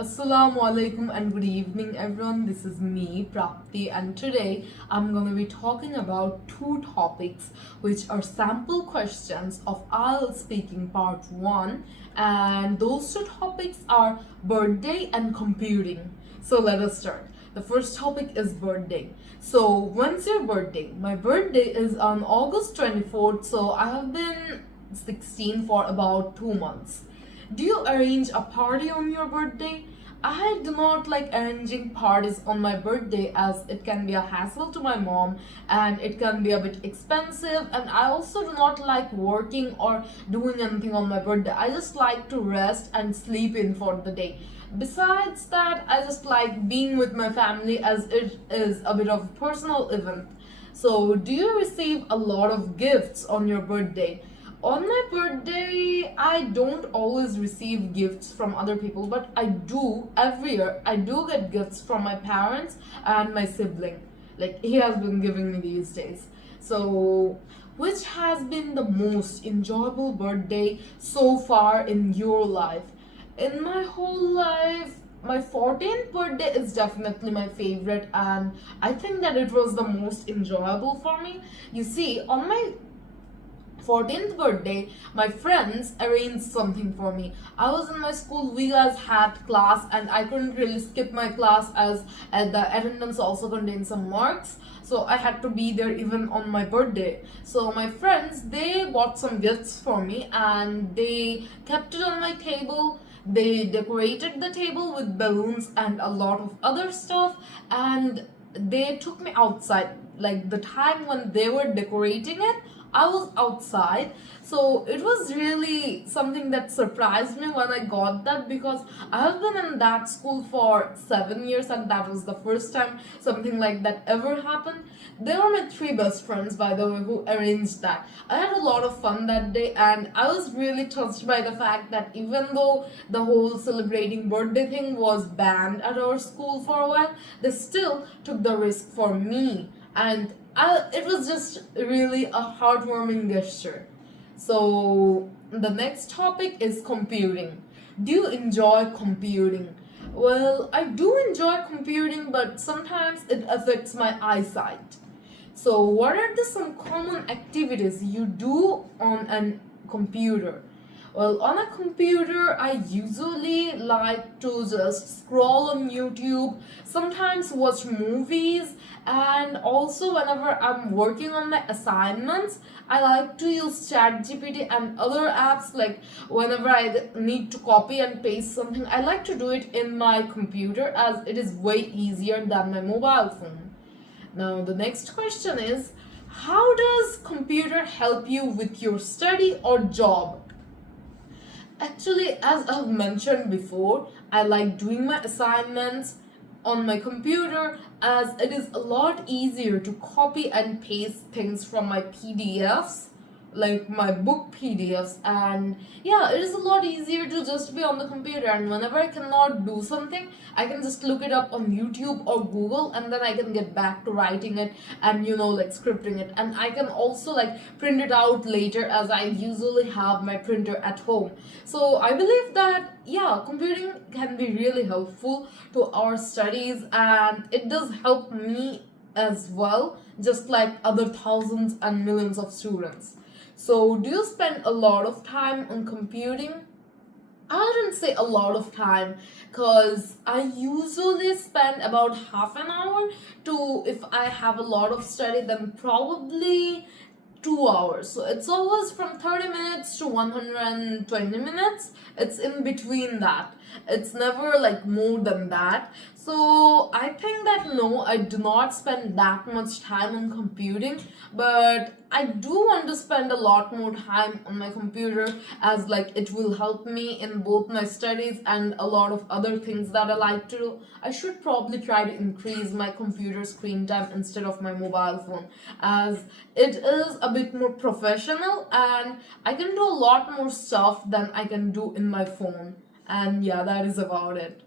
Assalamu alaikum and good evening everyone. This is me, Prapti, and today I'm going to be talking about two topics which are sample questions of IELTS speaking part 1, and those two topics are birthday and computing. So let us start. The first topic is birthday. So when's your birthday? My birthday is on August 24th, so I have been 16 for about 2 months. Do you arrange a party on your birthday? I do not like arranging parties on my birthday as it can be a hassle to my mom and it can be a bit expensive, and I also do not like working or doing anything on my birthday. I just like to rest and sleep in for the day. Besides that, I just like being with my family as it is a bit of a personal event. So, do you receive a lot of gifts on your birthday? On my birthday, I don't always receive gifts from other people, but I do every year. I do get gifts from my parents and my sibling. Like, he has been giving me these days. So, which has been the most enjoyable birthday so far in your life? In my whole life, my 14th birthday is definitely my favorite, and I think that it was the most enjoyable for me. You see, on my 14th birthday, my friends arranged something for me. I was in my school, we guys had class, and I couldn't really skip my class as the attendance also contained some marks. So I had to be there even on my birthday. So my friends, they bought some gifts for me and they kept it on my table. They decorated the table with balloons and a lot of other stuff, and they took me outside. Like the time when they were decorating it, I was outside. So it was really something that surprised me when I got that, because I have been in that school for 7 years and that was the first time something like that ever happened. They were my 3 best friends, by the way, who arranged that. I had a lot of fun that day, and I was really touched by the fact that even though the whole celebrating birthday thing was banned at our school for a while, they still took the risk for me, and it was just really a heartwarming gesture. So, the next topic is computing. Do you enjoy computing? Well, I do enjoy computing, but sometimes it affects my eyesight. So, what are some common activities you do on a computer? Well, on a computer, I usually like to just scroll on YouTube, sometimes watch movies, and also whenever I'm working on my assignments, I like to use ChatGPT and other apps. Like whenever I need to copy and paste something, I like to do it in my computer as it is way easier than my mobile phone. Now, the next question is, how does computer help you with your study or job? Actually, as I've mentioned before, I like doing my assignments on my computer as it is a lot easier to copy and paste things from my PDFs, like my book PDFs, and yeah, it is a lot easier to just be on the computer, and whenever I cannot do something, I can just look it up on YouTube or Google, and then I can get back to writing it and like scripting it, and I can also like print it out later as I usually have my printer at home. So I believe that yeah, computing can be really helpful to our studies, and it does help me as well, just like other thousands and millions of students. So, do you spend a lot of time on computing? I wouldn't say a lot of time, because I usually spend about half an hour to, if I have a lot of study, then probably 2 hours. So it's always from 30 minutes to 120 minutes. It's in between that. It's never like more than that. So I think that no, I do not spend that much time on computing, but I do want to spend a lot more time on my computer as like it will help me in both my studies and a lot of other things that I like to do. I should probably try to increase my computer screen time instead of my mobile phone, as it is a bit more professional and I can do a lot more stuff than I can do in my phone. And yeah, that is about it.